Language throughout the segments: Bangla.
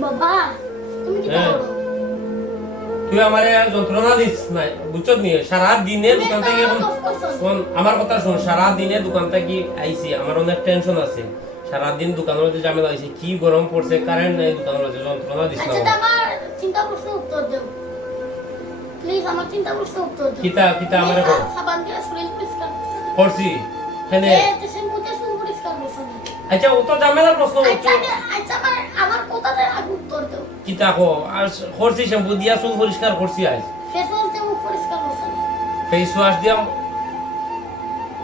বাবা তুমি কি হ্যাঁ। করো তুই আমারে যন্ত্রণা দিস না বুঝছ নি? সারা দিনে দোকান থেকে। শোন আমার কথা শোন সারা দিনে দোকান থেকে আইছি আমার অনেক টেনশন আছে। সারা দিন দোকানের মধ্যে ঝামেলা হয়েছে কি গরম পড়ছে কারেন্ট নাই দোকানের মধ্যে যন্ত্রণা দিস না আচ্ছা আমার চিন্তা করছে উত্তর দেও। প্লিজ আমার চিন্তা করছে উত্তর দেও। কিতা কিতা আমারে সাবান দিয়ে শরীর পরিষ্কার করছি। হ্যাঁ। আচ্ছা ও তো ঝামেলার প্রশ্ন হচ্ছে কো আর করছি শ্যাম্পু দিয়া চুল পরিষ্কার করছি আজ। ফেস ওয়াশ দিয়ে মুখ পরিষ্কার করছে না। ফেস ওয়াশ দিয়া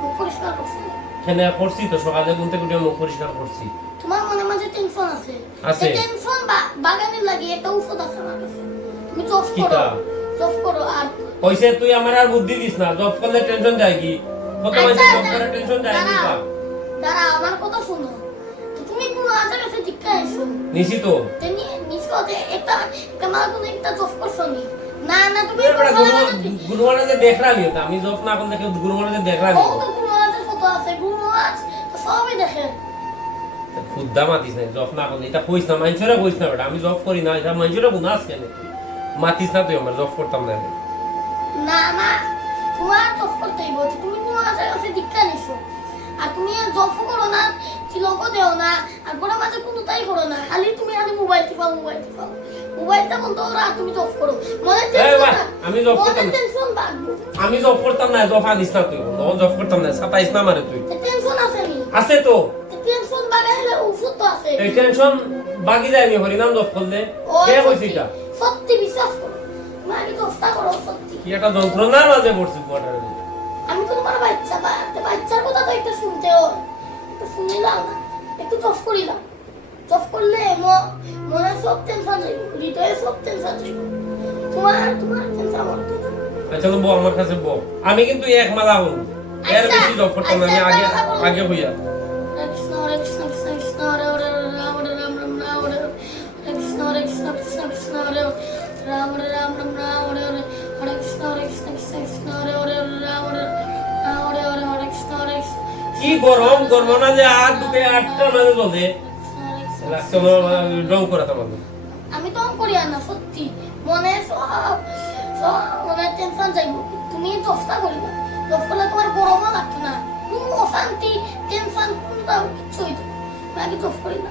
মুখ পরিষ্কার হ্যাঁ করছি তো সকালে ঘুম থেকে উঠে মুখ পরিষ্কার করছি। তোমার মনে মাঝে টেনশন আছে আছে। টেনশন বাগানে লাগিয়ে একটা ওষুধ আছে আমার কাছে। তুমি জব করো কিতা? করো আর কইছে তুই আমার আর বুদ্ধি দিস না জব করলে টেনশন যায় কি? কত মাঝে জব করে টেনশন যায় কি দাঁড়াও, আমার কথা শোনো। তুমি কোনো আজের কাছে জিজ্ঞা এসো নিছি তো। তেনি নিশ্চয় একটা কামাল কোনো একটা জব করছ নি? না না তুমি এবারে কোনো গুরু আজের- গুরুমানে যে দেখলাম আমি জব না করলে কেউ গুরুমানে যে দেখলাম ও তো কোনো ফটো আছে কোনো আজ তো সবই দেখে। খুদ্দা মাতিস না জব না করলে। এটা কইস না মানুষরা কইস না বেটা আমি জব করি না এটা মানুষরা গুনাস কেন মাতিস না তুই আমার জব করতাম না না না তোমার জব করতেই বলছি তুমি কোনো আজের কাছে জিজ্ঞা নিছো আর তুমি জব করো না চিলকও দেও না আর গোড়া মাঝে কোনো তাই করো না খালি তুমি খালি মোবাইল টিপাও মোবাইল টিপাও। মোবাইলটা বন্ধ করো আর তুমি জব করো। মনে আমি job করতাম টেনশন বাড়বো। আমি জব করতাম না জব আনিস না তুই। তখন জব করতাম না সাতাইস না মারে তুই। টেনশন আছে নি? আছে তো। টেনশন বাগাইলে ওষুধ তো আছে। এই টেনশন বাকি যায় আমি হরিনাম জব করলে। কে কইছি সত্যি, এটা? সত্যি বিশ্বাস করো। আগে চেষ্টা করো সত্যি। কি একটা যন্ত্রণার মাঝে পড়ছি কোয়ার্টারে আমি তো তোমার বাচ্চা বাচ্চার কথা তো একটু শুনতে হয় একটু শুনিলাম না একটু জব করিলাম জব করলে ম- মনে সব টেনশন যাইব হৃদয়ে সব টেনশন যাইব তোমার তোমার টেনশন আমার আচ্ছা তো বউ আমার কাছে বউ আমি কিন্তু এক মালা হল এর আচ্ছা, বেশি জব করতাম আমি আচ্ছা, আগে একটা কথা বলো। আগে হইয়া হরে কৃষ্ণ হরে কৃষ্ণ কৃষ্ণ কৃষ্ণ হরে হরে হরে রাম হরে রাম রাম রাম হরে হরে হরে কৃষ্ণ হরে কৃষ্ণ কৃষ্ণ কৃষ্ণ হরে হরে রাম হরে রাম রাম রাম হরে হরে হরে কৃষ্ণ হরে কৃষ্ণ কৃষ্ণ কৃষ্ণ হরে হরে হরে রাম কি গরম? গরম না যে আর দুটো আটটা না আমার রং করা তোমার আমি তো করি না, সত্যি। মনে সব সব মনে টেনশন যাইব তুমি দশটা করিবা দশ করলে তোমার গরমও লাগতো না। কোনো অশান্তি টেনশন কোনটা কিচ্ছু হইতো। আমি দশ করি না।